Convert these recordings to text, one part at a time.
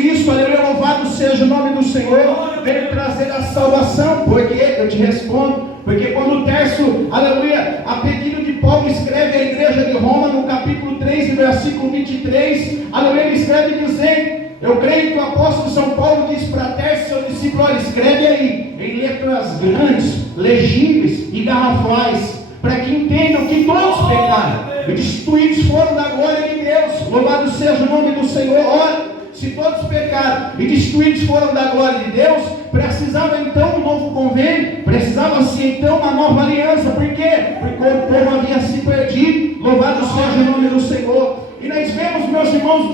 Cristo, aleluia, louvado seja o nome do Senhor, veio trazer a salvação. Porque eu te respondo, porque quando o Tércio, aleluia, a pedido de Paulo, escreve à igreja de Roma, no capítulo 3, versículo 23, aleluia, ele escreve dizendo: eu creio que o apóstolo São Paulo diz para Tércio, seu discípulo: olha, escreve aí, em letras grandes, legíveis e garrafais, para que entendam que todos pecaram e destituídos foram da glória de Deus. Louvado seja o nome do Senhor. Ora, se todos pecaram e destituídos foram da glória de Deus, precisava então um novo convênio, precisava-se então uma nova aliança. Por quê? Porque o povo havia se perdido. Louvado seja o nome do Senhor. E nós vemos, meus irmãos,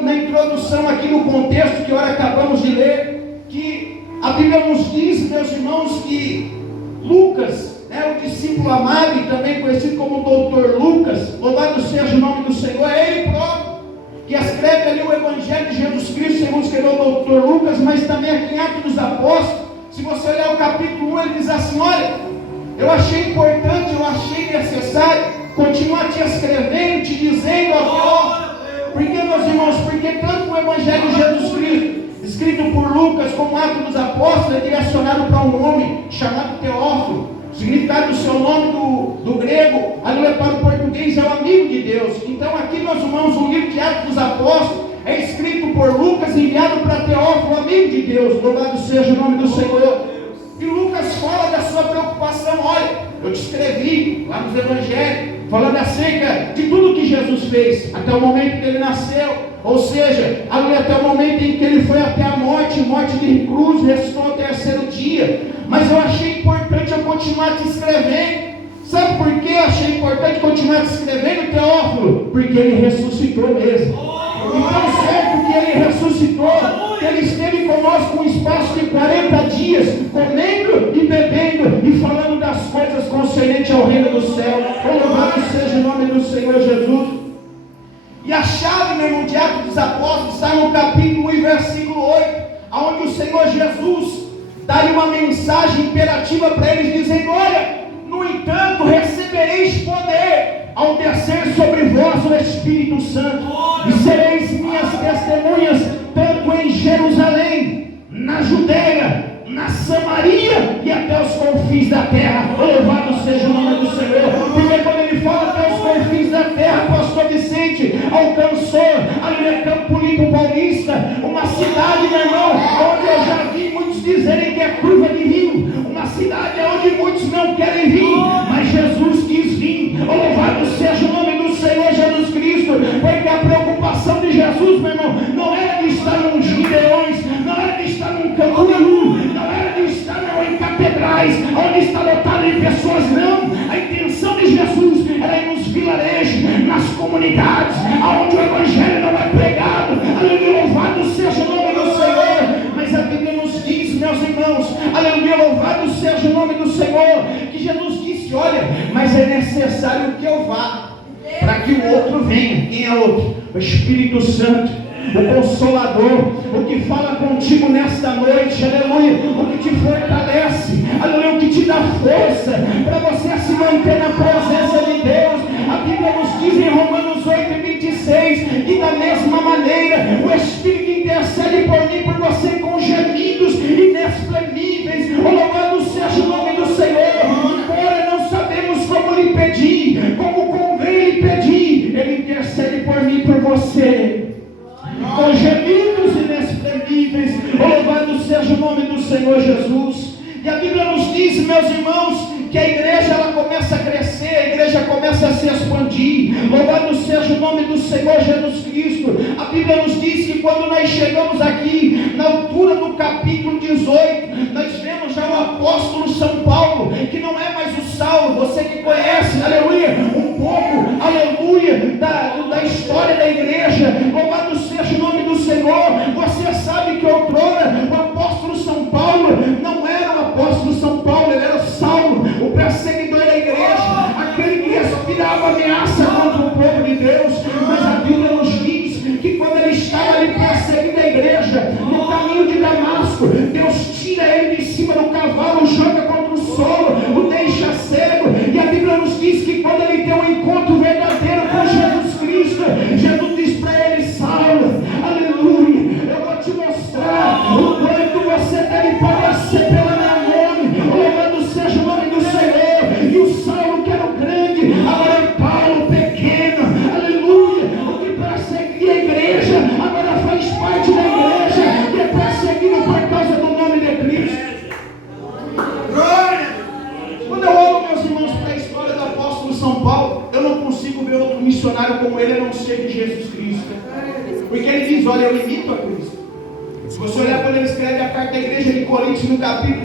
na introdução aqui no contexto que ora acabamos de ler, que a Bíblia nos diz, meus irmãos, que Lucas, o discípulo amado e também conhecido como Doutor Lucas, louvado seja o nome do Senhor, é ele próprio que escreve ali o Evangelho de Jesus Cristo, segundo escreveu o Doutor Lucas, mas também aqui em Atos dos Apóstolos. Se você olhar o capítulo 1, ele diz assim: olha, eu achei importante, eu achei necessário continuar te escrevendo, te dizendo, porque, meus irmãos, porque tanto o Evangelho de Jesus Cristo, escrito por Lucas, como Atos dos Apóstolos, é direcionado para um homem chamado Teófilo. O significado do seu nome do grego, aleluia, para o português, é o amigo de Deus. Então aqui, meus irmãos, o livro de Atos dos Apóstolos é escrito por Lucas, enviado para Teófilo, amigo de Deus. Louvado seja o nome do Senhor. E Lucas fala da sua preocupação. Olha, eu te escrevi lá nos Evangelhos, falando acerca de tudo que Jesus fez, até o momento que ele nasceu, ou seja, até o momento em que ele foi até a morte de cruz, ressuscitou ao terceiro dia. Mas eu achei importante eu continuar te escrevendo. Sabe por que eu achei importante continuar te escrevendo, Teófilo? Porque ele ressuscitou mesmo. Então, certo que ele ressuscitou, que ele esteve conosco um espaço de 40 dias, comendo e bebendo e falando das coisas concernentes ao reino do céu. Louvado seja o nome do Senhor Jesus. E a chave, meu irmão, de Atos dos Apóstolos está no capítulo 1, versículo 8, onde o Senhor Jesus dá-lhe uma mensagem imperativa para eles, dizendo: olha, no entanto, recebereis poder ao descer sobre vós o Espírito Santo, e sereis minhas testemunhas, tanto em Jerusalém, na Judeia, na Samaria e até os confins da terra. Louvado seja o nome do Senhor. Porque quando ele fala até os confins da terra, pastor Vicente alcançou ali Campo Limpo Paulista, uma cidade, meu irmão, onde eu já vi muitos dizerem que é curva de rio, uma cidade onde muitos não querem vir, mas Jesus quis vir. Louvado seja o nome do Senhor Jesus Cristo, porque a preocupação de Jesus, meu irmão, não era de estar num Gideões, não era de estar num Campo Limpo, não era de estar em catedrais, onde está lotado de pessoas, não. A intenção de Jesus era ir nos vilarejos, nas comunidades, onde o Evangelho não é pregado. Aleluia, louvado seja o nome do Senhor. Mas a Bíblia nos diz, meus irmãos, aleluia, louvado seja o nome do Senhor, que Jesus disse: olha, mas é necessário que eu vá, para que o outro venha. Quem é outro? O Espírito Santo, o Consolador, o que fala contigo nesta noite, aleluia, o que te fortalece, aleluia, o que te dá força para você se manter na presença de Deus. A Bíblia nos diz em Romanos 8:26, que da mesma maneira o Espírito intercede por mim, por você, com gemidos inexprimíveis. Louvado seja o nome do Senhor. Embora não sabemos como lhe pedir, como convém lhe pedir, Ele intercede por mim, por você, com gemidos inexprimíveis. Louvado seja o nome do Senhor Jesus. E a Bíblia nos diz, meus irmãos, que a igreja ela começa a crescer, a igreja começa a se expandir. Louvado seja o nome do Senhor Jesus Cristo. A Bíblia nos diz que quando nós chegamos aqui, na altura do capítulo 18, nós vemos já o apóstolo São Paulo, que não é mais o Saulo, você que conhece, aleluia, um pouco, aleluia, da história da igreja. Louvado seja o nome do Senhor. Você sabe que outrora o apóstolo São Paulo não era o apóstolo São Paulo, ele era o Saulo, o perseguidor da igreja, aquele que respirava ameaça contra o povo de Deus. Mas a Bíblia nos diz que quando ele estava ali perseguindo a igreja, no caminho de Damasco, Deus tira ele de cima do cavalo, joga contra o solo, o deixa cego. E a Bíblia nos diz que ver outro missionário como ele, a não ser de Jesus Cristo. Porque ele diz, olha, eu imito a Cristo. Se você olhar quando ele escreve a carta à igreja de Coríntios, no capítulo